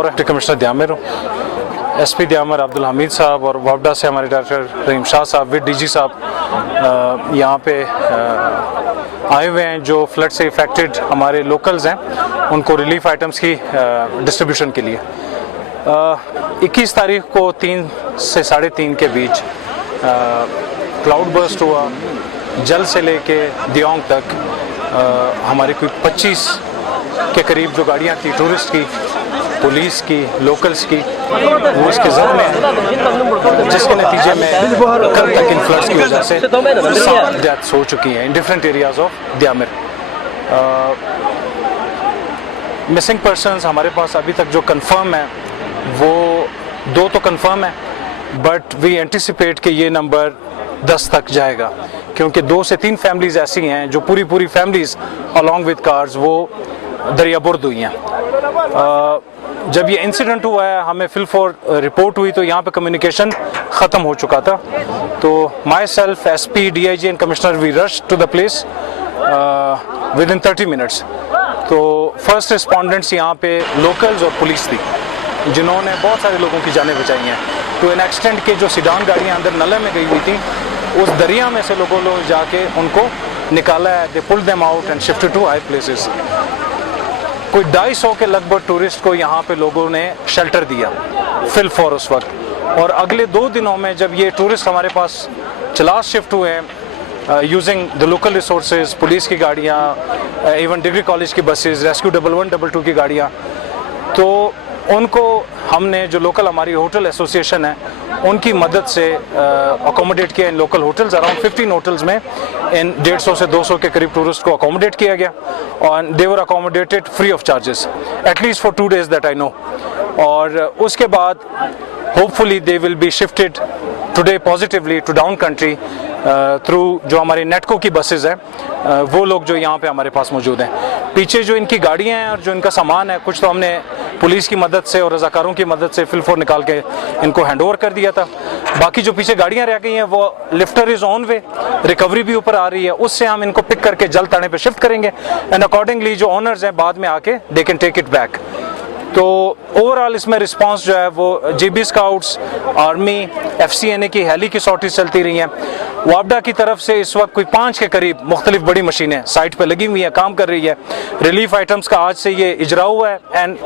और deputy commissioner द्यामिर हूँ। SP द्यामिर Abdul Hamid साहब और वापडा से हमारे डायरेक्टर रहीम शाह साहब विद डीजी साहब यहाँ पे आए हुए हैं। जो फ्लड से इफ़ेक्टेड हमारे लोकल्स हैं उनको रिलीफ आइटम्स की डिस्ट्रीब्यूशन के लिए 21 तारीख को 3 से 3:30 के बीच क्लाउड बर्स्ट हुआ। जल से लेके दियोंग तक हमारी कोई 25 के करीब जो गाड़ियाँ थी टूरिस्ट की, पुलिस की, लोकल्स की, वो इसके जद में है, जिसके नतीजे में कल तक इन फ्लड्स की वजह से 7 डेथ्स हो चुकी हैं in different areas of Diamer. Missing persons हमारे पास अभी तक जो कंफर्म है वो 2 तो कंफर्म है, बट वी एंटिसिपेट कि ये नंबर 10 तक जाएगा, क्योंकि 2 से 3 फैमिलीज ऐसी हैं जो पूरी फैमिलीज अलॉन्ग विद कार्स वो दरिया बुर्द हुई हैं। जब ये इंसिडेंट हुआ है हमें फिलफोर रिपोर्ट हुई तो यहाँ पे कम्युनिकेशन ख़त्म हो चुका था। तो myself SP DIG and commissioner we rush to the place within 30 minutes. तो फर्स्ट रिस्पॉन्डेंट्स यहाँ पे लोकल्स और पुलिस थी जिन्होंने बहुत सारे लोगों की जानें बचाई हैं। टू एन एक्सटेंट के जो सीडान गाड़ियाँ अंदर नले में गई हुई थी उस दरिया में से लोगों जाके उनको निकाला है। They pulled them out and shifted to high places. कोई 250 के लगभग टूरिस्ट को यहाँ पे लोगों ने शेल्टर दिया फिलफोर उस वक्त। और अगले 2 दिनों में जब ये टूरिस्ट हमारे पास चलास शिफ्ट हुए हैं using the local resources, police की गाड़ियाँ, इवन डिग्री कॉलेज की बसेस, रेस्क्यू 1112 की गाड़ियाँ, तो उनको हमने जो लोकल हमारी होटल एसोसिएशन है उनकी मदद से अकोमोडेट किया इन लोकल होटल्स। अराउंड 15 होटल्स में इन 150 से 200 के करीब टूरिस्ट को अकोमोडेट किया गया और they were accommodated free of charges at least for 2 days that I know. और उसके बाद hopefully they will be shifted today positively to down country through जो हमारे नेटको की बसेज हैं वो लोग जो यहाँ पे हमारे पास मौजूद हैं। पीछे जो इनकी गाड़ियाँ हैं और जो इनका सामान है कुछ तो हमने पुलिस की मदद से और रज़ाकारों की मदद से फिलफोर निकाल के इनको हैंड ओवर कर दिया था। बाकी जो पीछे गाड़ियाँ रह गई हैं वो lifter is on way, recovery भी ऊपर आ रही है, उससे हम इनको पिक करके जल ताने पे शिफ्ट करेंगे एंड अकॉर्डिंगली जो ओनर्स हैं बाद में आके they can take it back. तो ओवरऑल इसमें रिस्पांस जो है वो जीबी स्काउट्स, आर्मी, एफसीएनए की हेली की सॉर्टीज चलती रही हैं। वापडा की तरफ से इस वक्त कोई 5 के करीब मुख्तलिफ बड़ी मशीनें साइट पे लगी हुई हैं, काम कर रही है। रिलीफ आइटम्स का आज से ये इजरा हुआ है एंड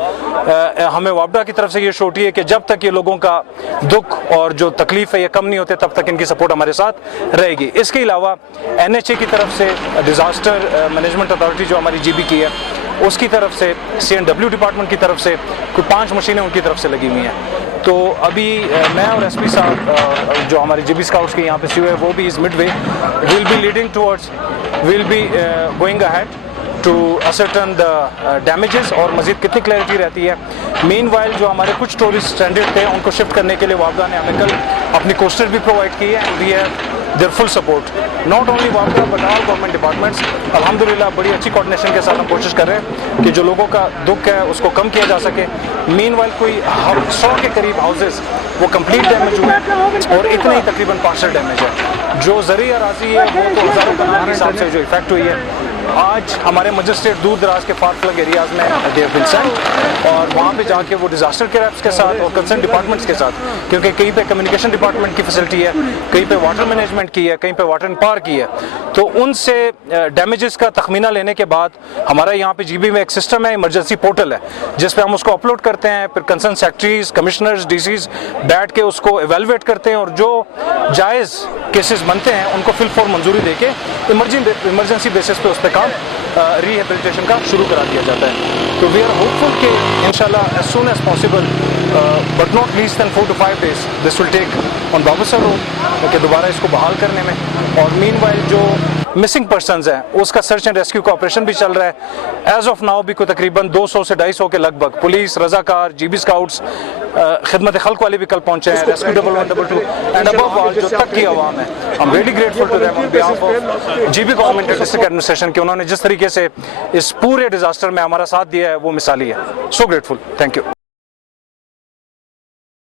हमें वापडा की तरफ से ये शोटी है कि जब तक ये लोगों का दुख और जो तकलीफ है ये कम नहीं होते तब तक इनकी सपोर्ट हमारे साथ रहेगी। इसके अलावा एनएचए की तरफ से डिज़ास्टर मैनेजमेंट अथॉरिटी जो हमारी जीबी की है उसकी तरफ से, सीएनडब्ल्यू डिपार्टमेंट की तरफ से कोई 5 मशीनें उनकी तरफ से लगी हुई हैं। तो अभी मैं और एसपी साहब जो हमारे जीबी स्काउट्स के यहाँ पे सीओ है वो भी इस midway will be leading towards, will be going ahead to ascertain the damages और मज़ीद कितनी क्लैरिटी रहती है। मीनवाइल जो हमारे कुछ टूरिस्ट स्टैंडर्ड थे उनको शिफ्ट करने के लिए वापडा ने हमें कल अपनी कोस्टर भी प्रोवाइड की है and we have their full support, not only वापडा बट ऑल गवर्नमेंट डिपार्टमेंट्स। अल्हम्दुलिल्लाह बड़ी अच्छी कोऑर्डिनेशन के साथ हम कोशिश कर रहे हैं कि जो लोगों का दुख है उसको कम किया जा सके। मीनवाइल कोई 100 के करीब हाउसेस वो कंप्लीट डैमेज हुए और इतने ही तकरीबन पार्शल डैमेज है। जो ज़री अराजी है वो तो हज़ारों कनाल के हिसाब से जो इफेक्ट हुई है। आज हमारे मजिस्ट्रेट दूर दराज के फार फ्लंग एरियाज़ में दे हैव बीन सेंट और वहाँ पे जाके वो डिज़ास्टर के रैप्स के साथ और कंसर्न डिपार्टमेंट्स के साथ, क्योंकि कहीं पे कम्युनिकेशन डिपार्टमेंट की फैसिलिटी है, कहीं पे वाटर मैनेजमेंट की है, कहीं पे वाटर एंड पावर की है, तो उनसे डैमेजेस का तखमीना लेने के बाद हमारा यहाँ पे जीबी में एक सिस्टम है, इमरजेंसी पोर्टल है जिस पे हम उसको अपलोड करते हैं। फिर कंसर्न सेक्रेटरीज, कमिश्नर्स, डीसीज बैठ के उसको एवेलुएट करते हैं और जो जायज़ केसेस बनते हैं उनको फिलफोर मंजूरी देके इमरजेंसी बेसिस पे उस पर काम रिहेबिलिटेशन का शुरू करा दिया जाता है। तो वी आर होपफुल कि इंशाल्लाह as soon as possible but not least than 4 to 5 days this will take on Babusar road कि दोबारा इसको बहाल करने में। और मीनवाइल जो मिसिंग पर्सनस हैं उसका सर्च एंड रेस्क्यू का ऑपरेशन भी चल रहा है। एज ऑफ नाउ भी कोई तकरीबन 200 से 250 के लगभग पुलिस, रजाकार, जीबी स्काउट्स, खिदमत खल्क वाले भी कल पहुंचे हैं, रेस्क्यू 1112 एंड अबव ऑल जो तक की आवाम है, I am very grateful to them on behalf of GB government and district administration कि उन्होंने जिस तरीके से इस पूरे डिजास्टर में हमारा साथ दिया है वो मिसाली है। So grateful, thank you.